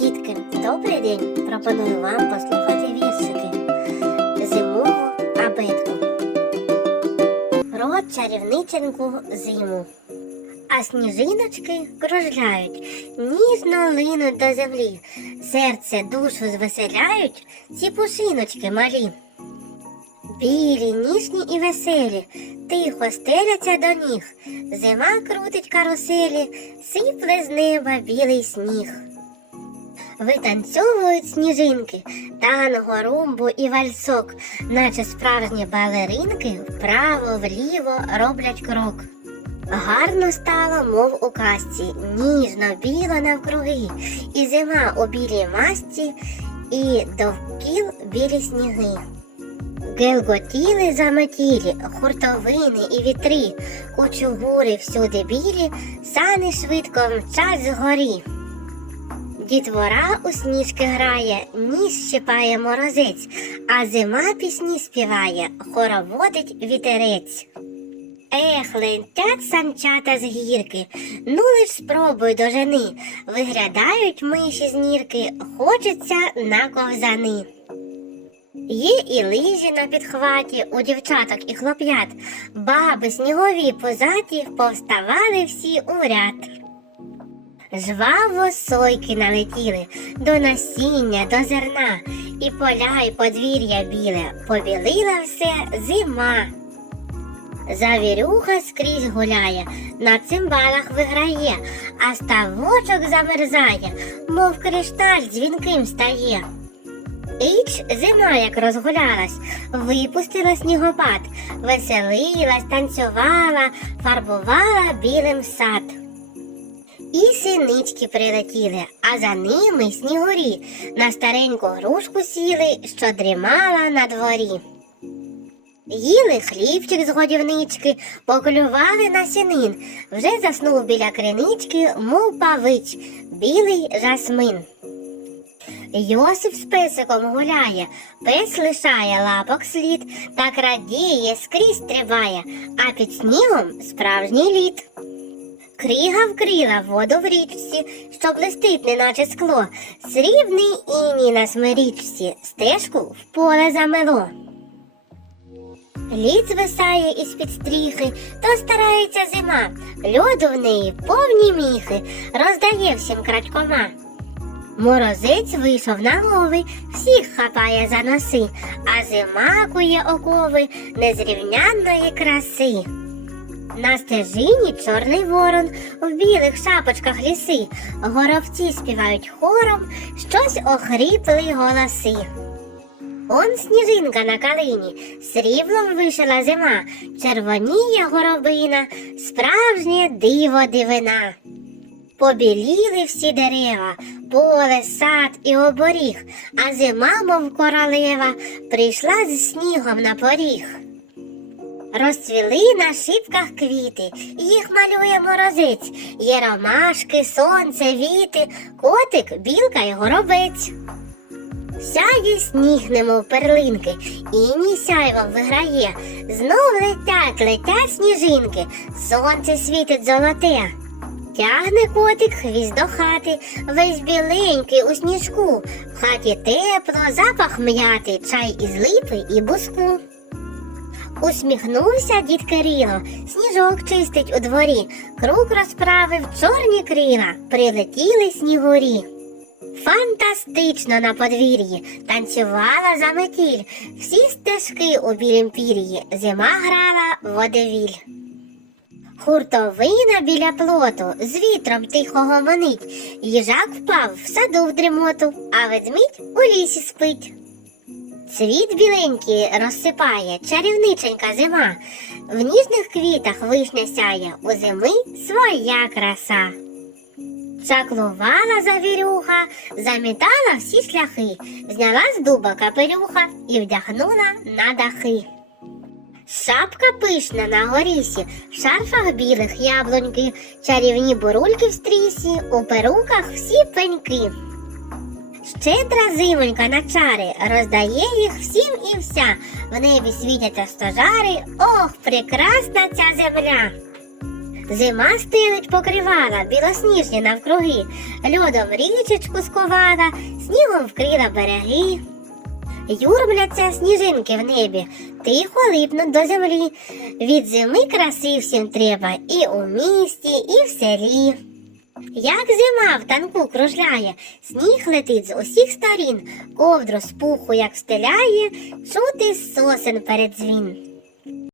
Дітки, добрий день! Пропоную вам послухати віршики Зимову абетку Про чарівниченку зиму. А сніжиночки кружляють, ніжно линуть до землі, серце душу звеселяють ці пушиночки малі. Білі, ніжні і веселі, тихо стеляться до ніг. Зима крутить каруселі, сипле з неба білий сніг. Витанцьовують сніжинки, танго, румбу і вальсок, наче справжні балеринки вправо, вліво роблять крок. Гарно стало, мов у казці, ніжно біло навкруги, і зима у білій масці, і довкіл білі сніги. Гелготіли заметілі, хуртовини і вітри, кучугури всюди білі, сани швидко мчать згорі. Дітвора у сніжки грає, ніс щипає морозець, а зима пісні співає, хороводить вітерець. Ех, лентять санчата з гірки, ну лиш спробуй до жени. Виглядають миші з нірки, хочеться на ковзани. Є і лижі на підхваті у дівчаток і хлоп'ят, баби снігові позаті повставали всі у ряд. Жваво сойки налетіли до насіння, до зерна, і поля, і подвір'я біле, побілила все зима. Завірюха скрізь гуляє, на цимбалах виграє, а ставочок замерзає, мов кришталь дзвінким стає. Іч зима як розгулялась, випустила снігопад, веселилась, танцювала, фарбувала білим сад. І синички прилетіли, а за ними снігурі на стареньку грушку сіли, що дрімала на дворі. Їли хлібчик з годівнички, поклювали на сінин, вже заснув біля кринички, мов павич, білий жасмин. Йосип з песиком гуляє, пес лишає лапок слід, так радіє, скрізь стрибає, а під снігом справжній лід. Кріга вкрила воду в річці, що блистить, неначе скло, срібний іній на смирічці, стежку в поле замело. Лід звисає із-під стріхи, то старається зима, льоду в неї повні міхи, роздає всім крадькома. Морозець вийшов на лови, всіх хапає за носи, а зима кує окови незрівнянної краси. На стежині чорний ворон, в білих шапочках ліси, горобці співають хором, щось охріпли голоси. Он сніжинка на калині, сріблом вишила зима, червоніє горобина, справжнє диво дивина. Побіліли всі дерева, поле, сад і оборіг, а зима, мов королева, прийшла з снігом на поріг. Розцвіли на шипках квіти, їх малює морозець, є ромашки, сонце, віти, котик, білка й горобець. Сяє сніг, немов перлинки, іній сяйвом виграє. Знов летять, летять сніжинки, сонце світить золоте. Тягне котик хвіст до хати, весь біленький у сніжку. В хаті тепло, запах м'яти, чай із липи і буску. Усміхнувся дід Кирило, сніжок чистить у дворі, круг розправив чорні крила, прилетіли снігурі. Фантастично на подвір'ї. Танцювала заметіль, всі стежки у білім пір'ї, зима грала водевіль. Хуртовина біля плоту. З вітром тихо гомонить, їжак впав в саду в дрімоту, а ведмідь у лісі спить. Цвіт біленький розсипає, чарівниченька зима. В ніжних квітах вишня сяє, у зими своя краса. Чаклувала завірюха, замітала всі шляхи, зняла з дуба капелюха і вдягнула на дахи. Шапка пишна на горісі, в шарфах білих яблуньки, чарівні бурульки в стрісі, у перуках всі пеньки. Щедра зимонька на чари роздає їх всім і вся. В небі світяться стожари. Ох, прекрасна ця земля! Зима стелить покривала, білосніжні навкруги, льодом річечку сковала, снігом вкрила береги. Юрмляться сніжинки в небі, тихо липнуть до землі. Від зими краси всім треба і у місті, і в селі. Як зима в танку кружляє, сніг летить з усіх сторін, ковдру з пуху як стеляє, чути сосен передзвін.